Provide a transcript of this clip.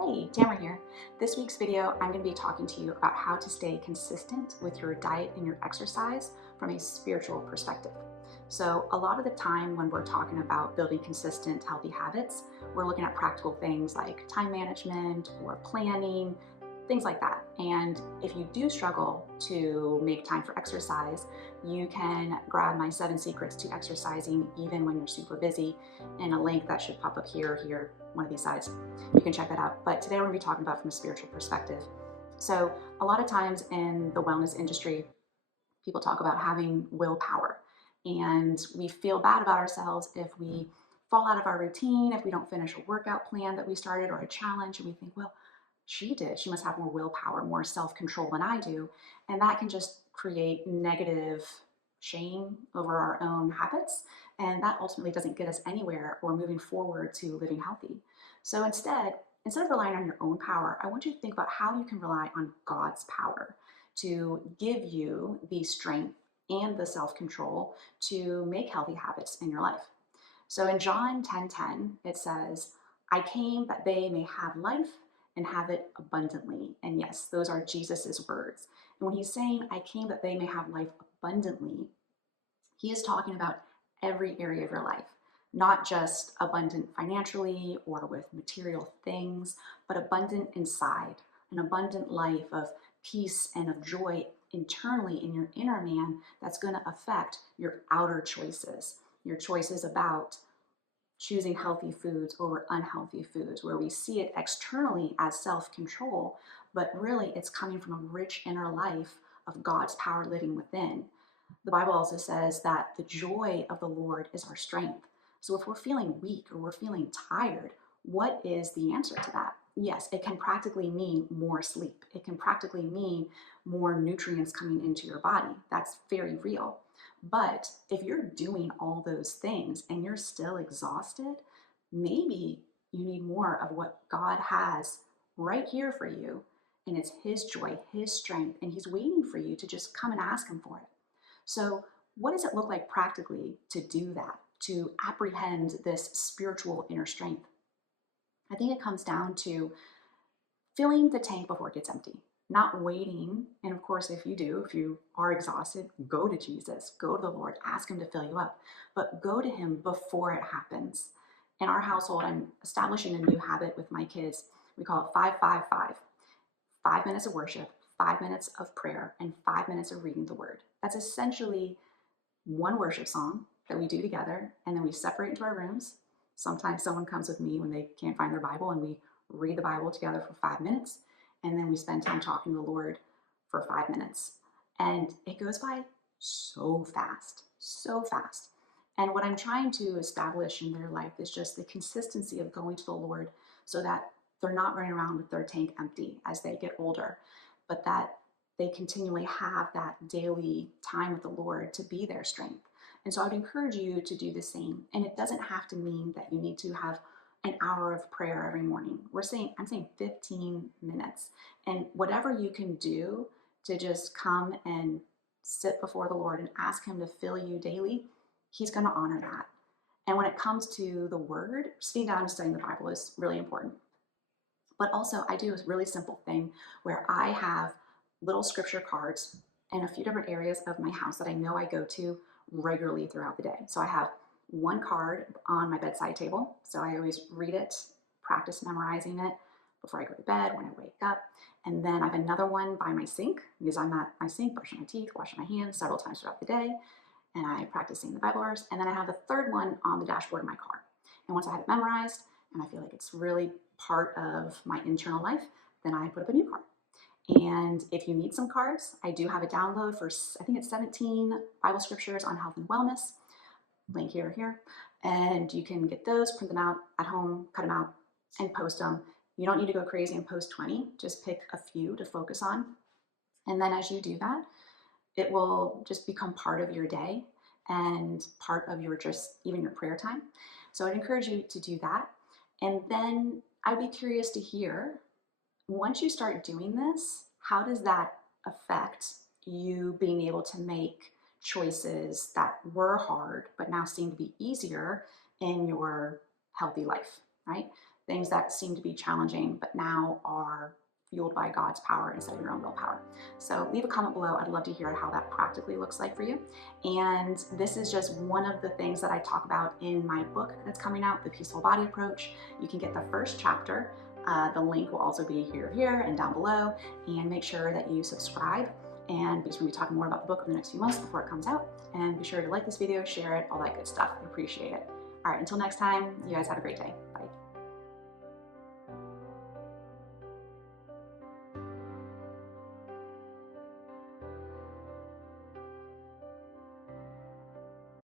Hey, Tamara here. This week's video, I'm going to be talking to you about how to stay consistent with your diet and your exercise from a spiritual perspective. So a lot of the time when we're talking about building consistent, healthy habits, we're looking at practical things like time management or planning, things like that. And if you do struggle to make time for exercise, you can grab my 7 secrets to exercising even when you're super busy in a link that should pop up here, one of these sides. You can check that out. But today we're going to be talking about from a spiritual perspective. So a lot of times in the wellness industry, people talk about having willpower. And we feel bad about ourselves if we fall out of our routine, if we don't finish a workout plan that we started or a challenge, and we think, well, she did. She must have more willpower, more self-control than I do. And that can just create negative shame over our own habits. And that ultimately doesn't get us anywhere or moving forward to living healthy. So instead of relying on your own power, I want you to think about how you can rely on God's power to give you the strength and the self-control to make healthy habits in your life. So in John 10:10, it says, I came that they may have life and have it abundantly. And yes, those are Jesus's words. And when he's saying, I came that they may have life abundantly, he is talking about every area of your life, not just abundant financially or with material things, but abundant inside, an abundant life of peace and of joy internally in your inner man that's going to affect your outer choices, your choices about choosing healthy foods over unhealthy foods, where we see it externally as self-control, but really it's coming from a rich inner life of God's power living within. The Bible also says that the joy of the Lord is our strength. So if we're feeling weak or we're feeling tired, what is the answer to that? Yes, it can practically mean more sleep. It can practically mean more nutrients coming into your body. That's very real. But if you're doing all those things and you're still exhausted, maybe you need more of what God has right here for you. And it's His joy, His strength, and He's waiting for you to just come and ask Him for it. So what does it look like practically to do that, to apprehend this spiritual inner strength? I think it comes down to filling the tank before it gets empty, not waiting. And of course, if you are exhausted, go to Jesus, go to the Lord, ask Him to fill you up, but go to Him before it happens. In our household, I'm establishing a new habit with my kids. We call it 5-5-5. 5 minutes of worship, 5 minutes of prayer, and 5 minutes of reading the Word. That's essentially one worship song that we do together, and then we separate into our rooms. Sometimes someone comes with me when they can't find their Bible, and we read the Bible together for 5 minutes, and then we spend time talking to the Lord for 5 minutes. And it goes by so fast, so fast. And what I'm trying to establish in their life is just the consistency of going to the Lord so that they're not running around with their tank empty as they get older, but that they continually have that daily time with the Lord to be their strength. And so I would encourage you to do the same. And it doesn't have to mean that you need to have an hour of prayer every morning. I'm saying 15 minutes. And whatever you can do to just come and sit before the Lord and ask Him to fill you daily, He's going to honor that. And when it comes to the Word, sitting down and studying the Bible is really important. But also I do a really simple thing where I have little scripture cards in a few different areas of my house that I know I go to regularly throughout the day. So I have one card on my bedside table. So I always read it, practice memorizing it before I go to bed, when I wake up. And then I have another one by my sink because I'm at my sink, brushing my teeth, washing my hands several times throughout the day. And I practice saying the Bible verse. And then I have the third one on the dashboard of my car. And once I have it memorized and I feel like it's really part of my internal life, then I put up a new card. And if you need some cards, I do have a download for, I think it's 17 Bible scriptures on health and wellness. Link here or here. And you can get those, print them out at home, cut them out, and post them. You don't need to go crazy and post 20. Just pick a few to focus on. And then as you do that, it will just become part of your day and part of your even your prayer time. So I'd encourage you to do that. And then I'd be curious to hear, once you start doing this, how does that affect you being able to make choices that were hard but now seem to be easier in your healthy life, right? things that seem to be challenging, but now are fueled by God's power instead of your own willpower. So leave a comment below. I'd love to hear how that practically looks like for you. And this is just one of the things that I talk about in my book that's coming out, The Peaceful Body Approach. You can get the first chapter. The link will also be here and down below. And make sure that you subscribe, and because we're going to be talking more about the book in the next few months before it comes out. And be sure to like this video, share it, all that good stuff. I appreciate it. All right, until next time, you guys have a great day.